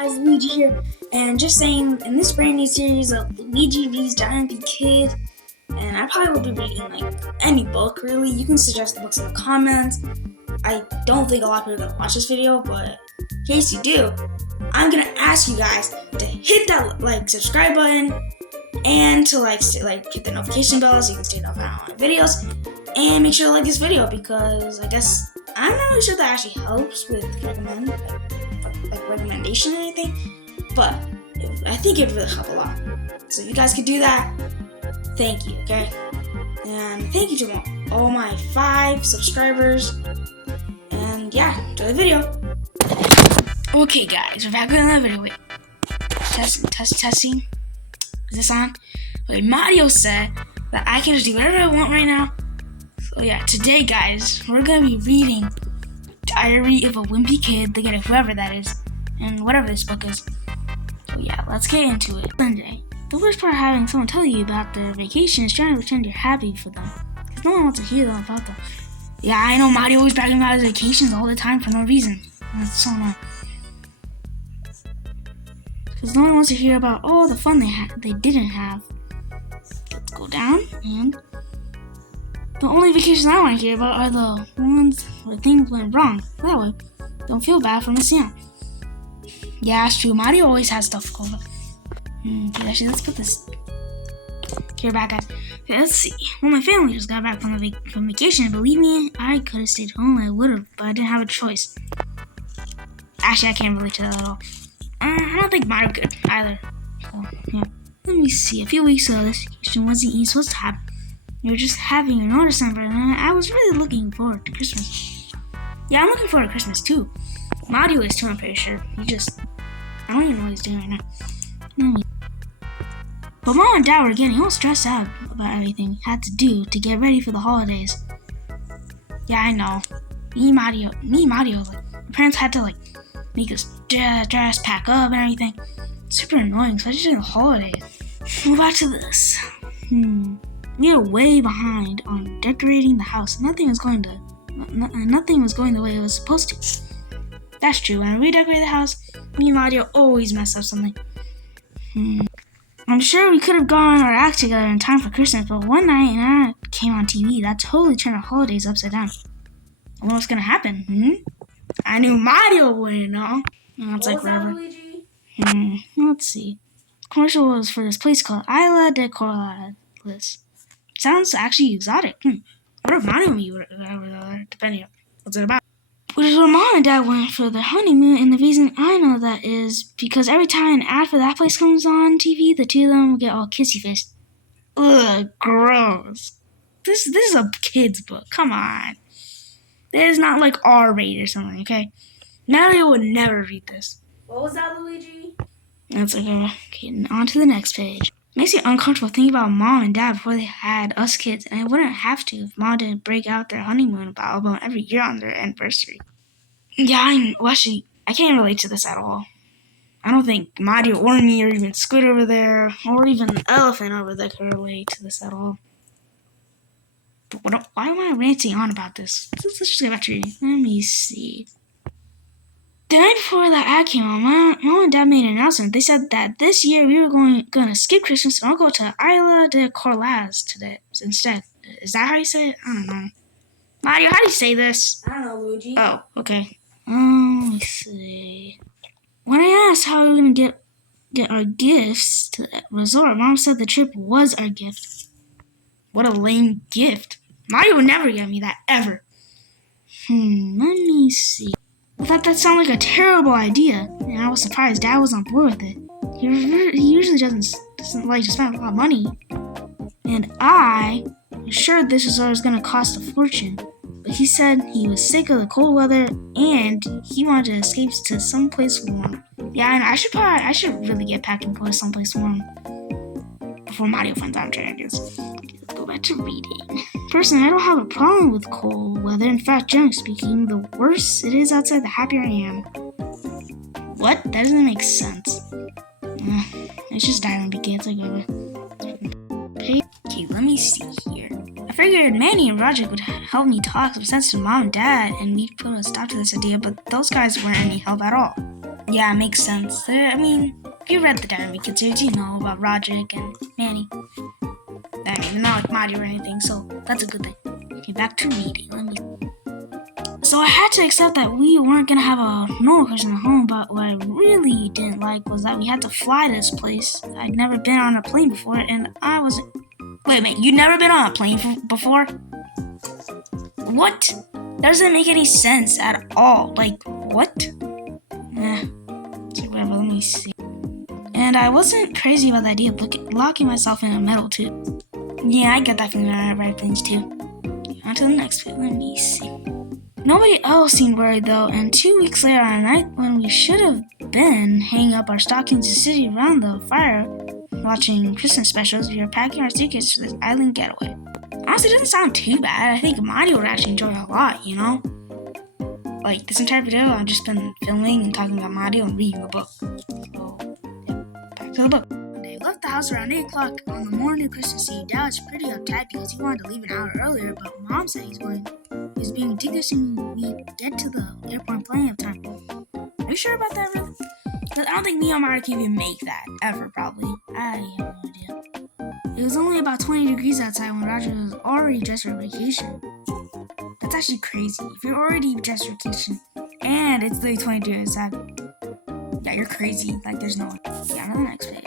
guys, Luigi here, and just saying, in this brand new series of Luigi vs. Giant Kid, and I probably will be reading like any book really. You can suggest the books in the comments. I don't think a lot of people are going to watch this video, but in case you do, I'm going to ask you guys to hit that subscribe button and to hit the notification bell so you can stay notified on my videos, and make sure to like this video because I guess I'm not really sure that actually helps with recommendation or anything, but I think it would really help a lot. So if you guys could do that, thank you, okay? And thank you to all my 5 subscribers. And yeah, enjoy the video. Okay guys, we're back with another video. Wait. Testing. Is this on? Wait, Mario said that I can just do whatever I want right now. So yeah, today guys, we're gonna be reading Diary of a Wimpy Kid, whoever that is, and whatever this book is. So yeah, let's get into it. Sunday. The worst part of having someone tell you about their vacation is trying to pretend you're happy for them, because no one wants to hear them about them. Yeah, I know Mario always bragging about his vacations all the time for no reason. That's so annoying. Because no one wants to hear about all the fun they didn't have. Let's go down, and the only vacations I want to hear about are the ones where things went wrong. That way, don't feel bad for missing out. Yeah, that's true. Mario always has stuff to go over. Actually, let's put this here back, guys. Okay, let's see. Well, my family just got back from vacation. Believe me, I could have stayed home. I would have, but I didn't have a choice. Actually, I can't relate to that at all. I don't think Mario could either. So, yeah. Let me see. A few weeks ago, this vacation wasn't even supposed to happen. We were just having an order December, and I was really looking forward to Christmas. Yeah, I'm looking forward to Christmas too. Mario is too, I'm pretty sure. I don't even know what he's doing right now. But Mom and Dad were getting all stressed out about everything had to do to get ready for the holidays. Yeah, I know. Me, Mario, my parents had to make us dress, pack up, and everything. Super annoying, especially during the holidays. Well, back to this. We were way behind on decorating the house. Nothing was going the way it was supposed to. That's true. When we decorate the house, me and Mario always mess up something. I'm sure we could have gotten our act together in time for Christmas, but one night an ad came on TV that totally turned our holidays upside down. I wonder what's gonna happen. I knew Mario wouldn't know. It's like whatever. Let's see. Commercial was for this place called Isla de Corrales. Sounds actually exotic. What if Mario and me were over there, depending on what's it about? Which is where Mom and Dad went for their honeymoon, and the reason I know that is because every time an ad for that place comes on TV, the two of them will get all kissy-faced. Ugh, gross. This is a kid's book. Come on. It is not like R-rated or something, okay? Mario would never read this. What was that, Luigi? That's okay. Getting on to the next page. Makes me uncomfortable thinking about Mom and Dad before they had us kids, and I wouldn't have to if Mom didn't break out their honeymoon album every year on their anniversary. Yeah, I can't relate to this at all. I don't think Mario or me or even Squid over there or even the elephant over there can relate to this at all. But why am I ranting on about this? Let's just get back to reading. Let me see. The night before that ad came on, Mom and Dad made an announcement. They said that this year we were gonna skip Christmas and I'll go to Isla de Corrales today instead. Is that how you say it? I don't know. Mario, how do you say this? I don't know, Luigi. Oh, okay. Let me see. When I asked how we were gonna get our gifts to the resort, Mom said the trip was our gift. What a lame gift. Mario would never get me that, ever. Let me see. I thought that sounded like a terrible idea, and I was surprised Dad was on board with it. He usually doesn't like to spend a lot of money, and I was sure this resort was going to cost a fortune. But he said he was sick of the cold weather and he wanted to escape to someplace warm. Yeah, and I should really get packed and go to someplace warm before Mario finds out I'm trying to do this. Let's go back to reading. Personally, I don't have a problem with cold weather. In fact, generally speaking, the worse it is outside, the happier I am. What? That doesn't make sense. It's just Diamond begins. Okay, let me see here. I figured Manny and Roger would help me talk some sense to Mom and Dad, and we'd put a stop to this idea, but those guys weren't any help at all. Yeah, makes sense. I mean, you read the Diary Kid series, you know about Roderick and Manny. I mean, not like Mario or anything, so that's a good thing. Okay, back to reading. So I had to accept that we weren't gonna have a normal person at home, but what I really didn't like was that we had to fly to this place. I'd never been on a plane before, and I wasn't. Wait a minute, you'd never been on a plane before? What? That doesn't make any sense at all. Like, what? Whatever, let me see. And I wasn't crazy about the idea of locking myself in a metal tube. Yeah, I get that feeling when I ride planes too. On to the next bit, let me see. Nobody else seemed worried though, and 2 weeks later on a night when we should have been hanging up our stockings to sit around the fire watching Christmas specials, we were packing our suitcases for this island getaway. Honestly, it doesn't sound too bad. I think Mario would actually enjoy it a lot, you know? Like, this entire video, I've just been filming and talking about Mario and reading a book. So, yeah, back to the book. They left the house around 8 o'clock on the morning of Christmas Eve. Dad was pretty uptight because he wanted to leave an hour earlier, but Mom said he was being ridiculous and we get to the airport in plenty of time. Are you sure about that, really? Because I don't think me and Mario can even make that, ever, probably. I have no idea. It was only about 20 degrees outside when Roger was already dressed for vacation. That's actually crazy. If you're already dressed for vacation and it's literally 20 degrees outside, yeah, you're crazy. Like, there's no way. Yeah, on the next page.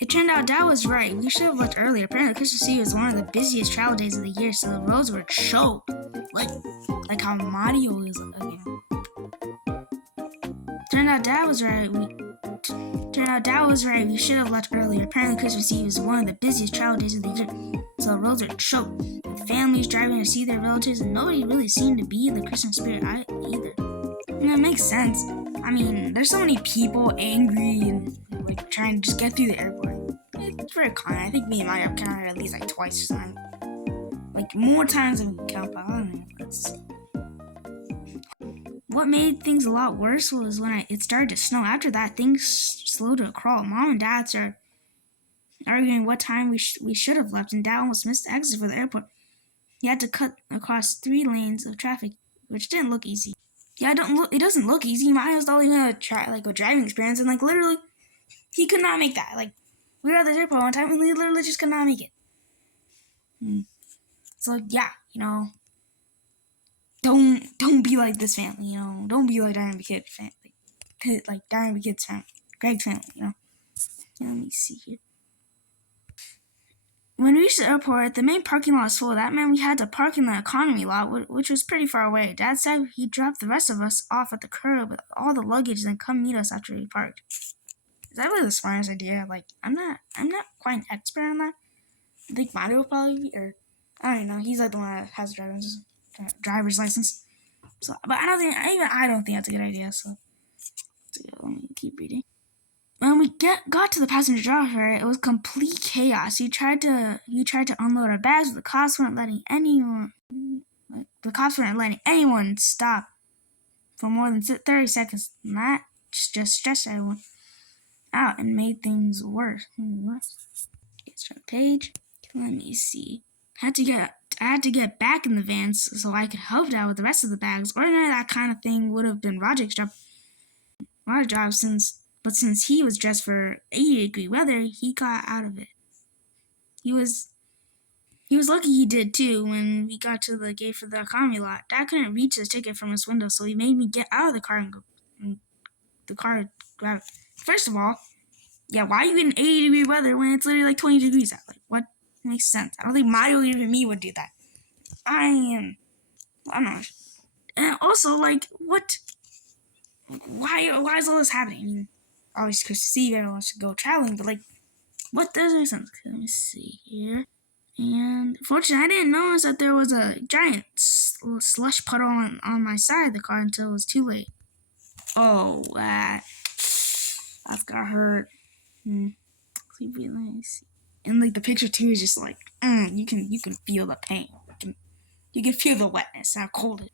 It turned out Dad was right. We should have left earlier. Apparently, Christmas Eve was one of the busiest travel days of the year, so the roads were choked. Like how Mario is again. Turned out Dad was right. We should have left earlier. Apparently, Christmas Eve is one of the busiest travel days of the year, so the roads are choked with families driving to see their relatives, and nobody really seemed to be in the Christmas spirit either. And that makes sense. I mean, there's so many people angry and like trying to just get through the airport. It's very common. I think me and Mario have counted at least like twice or something. Like more times than we can count, but I don't know. Let's see. What made things a lot worse was when it started to snow. After that, things slowed to a crawl. Mom and Dad started arguing what time we should have left, and Dad almost missed the exit for the airport. He had to cut across 3 lanes of traffic, which didn't look easy. Yeah, it doesn't look easy. Mario's not even a driving experience, and like literally, he could not make that. Like, we were at the airport one time, and he literally just could not make it. So yeah, you know, don't be like this family, you know. Don't be like Diamond Kid family, like Diamond Kid's family, Greg's family, you know. Let me see here. When we reached the airport, the main parking lot was full. That meant we had to park in the economy lot, which was pretty far away. Dad said he'd drop the rest of us off at the curb with all the luggage and then come meet us after we parked. Is that really the smartest idea? Like, I'm not quite an expert on that. I think Mario would probably be, or I don't know. He's like the one that has driver's license. So, but I don't think that's a good idea. So let me keep reading. When we got to the passenger drop area, it was complete chaos. He tried to unload our bags, but the cops weren't letting anyone stop for more than 30 seconds. And that just stressed everyone out and made things worse. Let's turn the page. Let me see. I had to get back in the van so I could help Dad with the rest of the bags. Ordinarily, that kind of thing would have been Roderick's job. But since he was dressed for 80-degree weather, he got out of it. He was lucky he did too. When we got to the gate for the economy lot, Dad couldn't reach his ticket from his window, so he made me get out of the car and grab it. First of all, yeah, why are you in 80-degree weather when it's literally like 20 degrees out? Like, what makes sense? I don't think Mario or even me would do that. I'm not. And also, like, what? Why is all this happening? I mean, obviously, Christmas Eve, everyone should go traveling, but like, what doesn't make sense? Okay, let me see here. And fortunately, I didn't notice that there was a giant slush puddle on my side of the car until it was too late. Oh, that's gotta hurt. Let me see. And like the picture too is just like, you can feel the pain. You can feel the wetness, how cold it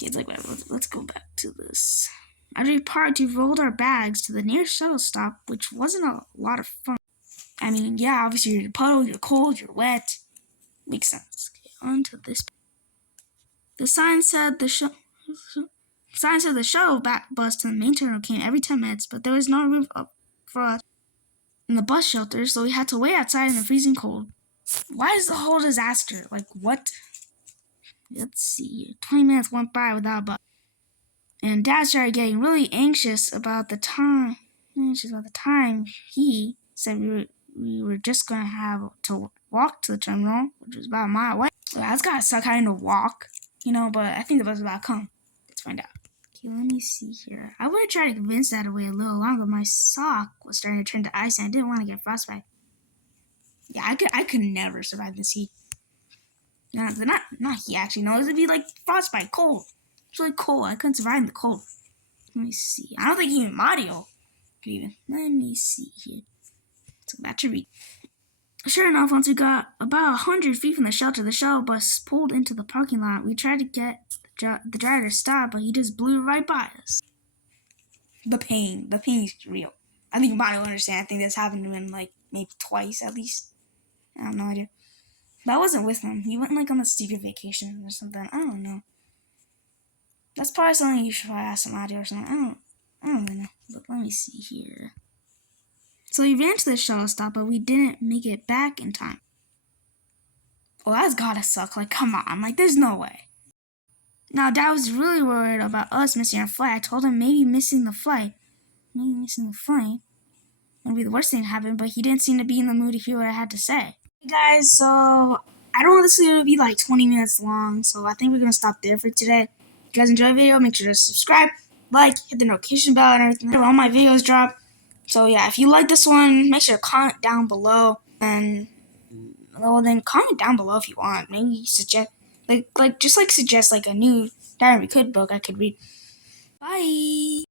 is. It's like, whatever, let's go back to this. After we parked, we rolled our bags to the nearest shuttle stop, which wasn't a lot of fun. I mean, yeah, obviously you're in a puddle, you're cold, you're wet. Makes sense. Okay, on to this. The sign said Signs of the shuttle bus to the main terminal came every 10 minutes, but there was no room up for us in the bus shelter, so we had to wait outside in the freezing cold. Why is the whole disaster? Like, what? Let's see. 20 minutes went by without a bus. And Dad started getting really anxious about the time. He said we were just going to have to walk to the terminal, which was about a mile away. That's gotta suck having to walk, but I think the bus is about to come. Let's find out. Okay, let me see here. I would have tried to convince Dad to wait a little longer. My sock was starting to turn to ice and I didn't want to get frostbite. Yeah, I could never survive this heat. No, not heat actually. No, it'd be like frostbite, cold. It's really cold. I couldn't survive in the cold. Let me see. I don't think even Mario could even. Let me see here. So that should be. Sure enough, once we got about 100 feet from the shelter, the shuttle bus pulled into the parking lot. We tried to get the driver to stop, but he just blew right by us. The pain is real. I think Mario will understand. I think this happened to him like maybe twice at least. I have no idea. But I wasn't with him. He went like on a stupid vacation or something. I don't know. That's probably something you should probably ask somebody or something. I don't really know. But let me see here. So we ran to the shuttle stop, but we didn't make it back in time. Well, that's gotta suck. Like, come on. Like, there's no way. Now, Dad was really worried about us missing our flight. I told him maybe missing the flight would be the worst thing to happen, but he didn't seem to be in the mood to hear what I had to say. Hey guys, so I don't want this video to be like 20 minutes long, so I think we're going to stop there for today. If you guys enjoyed the video, make sure to subscribe, like, hit the notification bell and everything. All my videos drop. So yeah, if you like this one, make sure to comment down below. And well, then comment down below if you want. Maybe suggest suggest like a new Diary of a Kid book I could read. Bye.